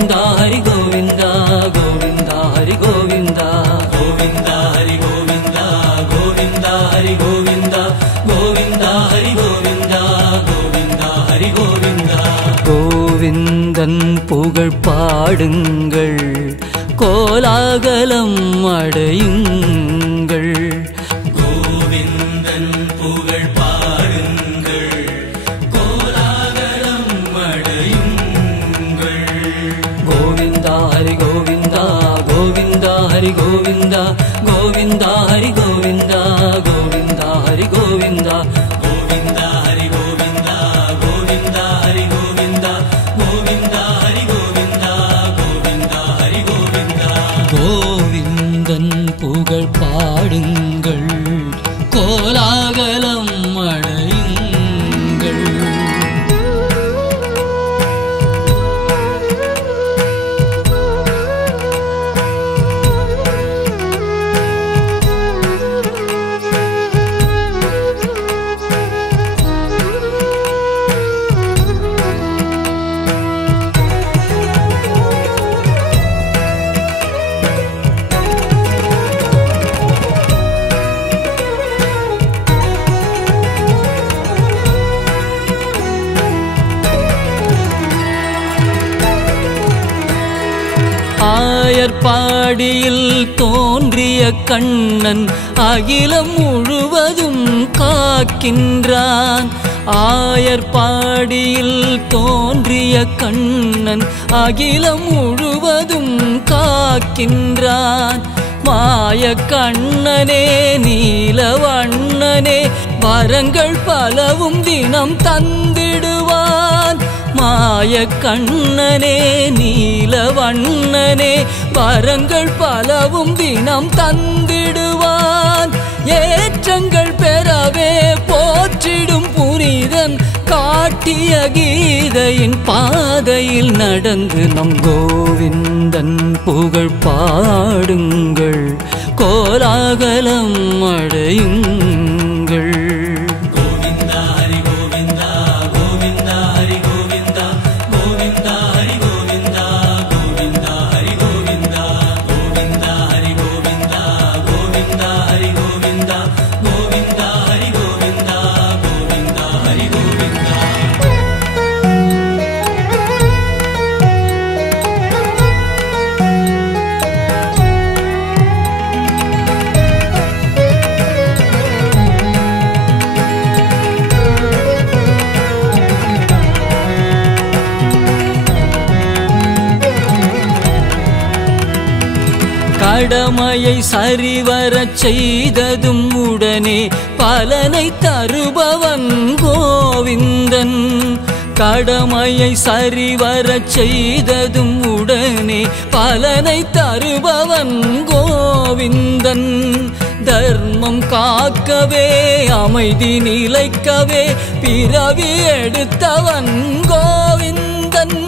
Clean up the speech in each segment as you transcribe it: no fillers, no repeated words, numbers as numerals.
गोविंदा हरि गोविंदा गोविंदा हरि गोविंदा गोविंदा हरि गोविंदा गोविंदा हरि गोविंदा गोविंदा हरि गोविंदा गोविंदा हरि गोविंदा गोविंदन पुगழ் பாடுங்கள் கோலாகலம் அடையுங்கள் கோவிந்தன் புகழ் பாடுங்கள் கோலாகலம் அடையுங்கள் கோவிந்தா ஹரி கோவிந்தா கோவிந்தா ஹரி கோவிந்தா கோவிந்தா ஹரி கோவிந்தா கோவிந்தா ஹரி கோவிந்தா கோவிந்தா ஹரி கோவிந்தா கோவிந்தா ஹரி கோவிந்தா கோவிந்தா ஹரி கோவிந்தா கோவிந்தா ஹரி கோவிந்தா கோவிந்தன் புகழ் பாடுங்கள் கோலாகலம் அடையுங்கள் ஆயர்பாடியில் தோன்றிய கண்ணன் அகிலம் முழுவதும் காக்கின்றான் ஆயர்பாடியில் தோன்றிய கண்ணன் அகிலம் முழுவதும் காக்கின்றான் மாய கண்ணனே நீலவண்ணனே வரங்கள் பலவும் தினம் தந்திடுவான் மாய கண்ணனே நீலவண்ணனே வரங்கள் பலவும் தினம் தந்திடுவான் ஏற்றங்கள் பெறவே போற்றிடும் புனிதன் காட்டிய கீதையின் பாதையில் நடந்து நம் கோவிந்தன் புகழ் பாடுங்கள் கோலாகலம் அடையுங்கள் கடமையை சரிவரச் செய்ததும் உடனே பலனை தருபவன் கோவிந்தன் கடமையை சரிவரச் செய்ததும் உடனே பலனை தருபவன் கோவிந்தன் தர்மம் காக்கவே அமைதி நிலைக்கவே பிறவி எடுத்தவன் கோவிந்தன்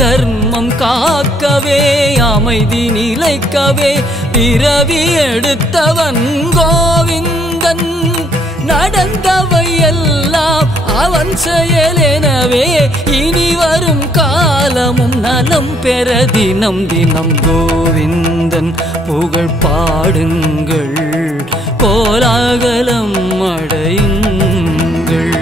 தர்மம் காக்கவே அமைதி நிலைக்கவே பிறவி எடுத்தவன் கோவிந்தன் நடந்தவை எல்லாம் அவன் செயலெனவே இனி வரும் காலமும் நலம் பெற தினம் தினம் கோவிந்தன் புகழ் பாடுங்கள் கோலாகலம் அடையுங்கள்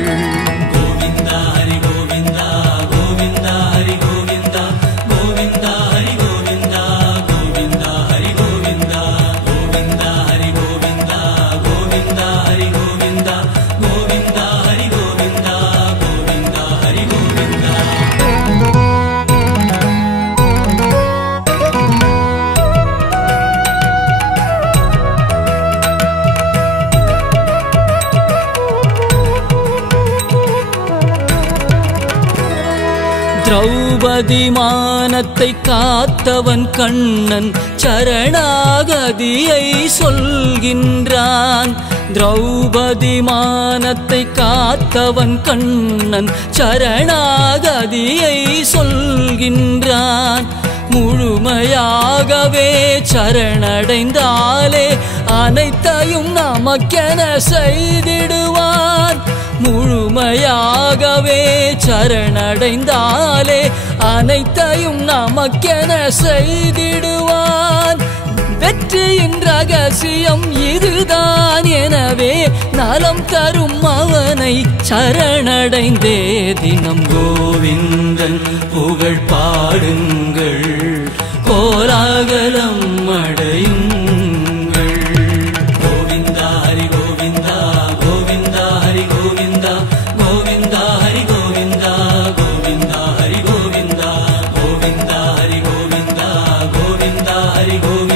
திரௌபதி மானத்தை காத்தவன் கண்ணன் சரணாகதியை சொல்கின்றான் திரௌபதி மானத்தை காத்தவன் கண்ணன் சரணாகதியை சொல்கின்றான் முழுமையாகவே சரணடைந்தாலே அனைத்தையும் நமக்கென செய்திடுவான் முழுமையாகவே சரணடைந்தாலே அனைத்தையும் நமக்கென செய்திடுவான். வெற்றியின் ரகசியம் இதுதான். எனவே நலம் தரும் அவனை சரணடைந்தே தினம் கோவிந்தன் புகழ் பாடுங்கள், கோலாகலம் அடையுங்கள். கோவிந்தா ஹரி கோவிந்தா, கோவிந்தா ஹரி கோவிந்தா, கோவிந்தா ஹரி கோவிந்தா, கோவிந்தா ஹரி கோவிந்தா, கோவிந்தா ஹரி கோவிந்தா, கோவிந்தா ஹரி கோவிந்தா.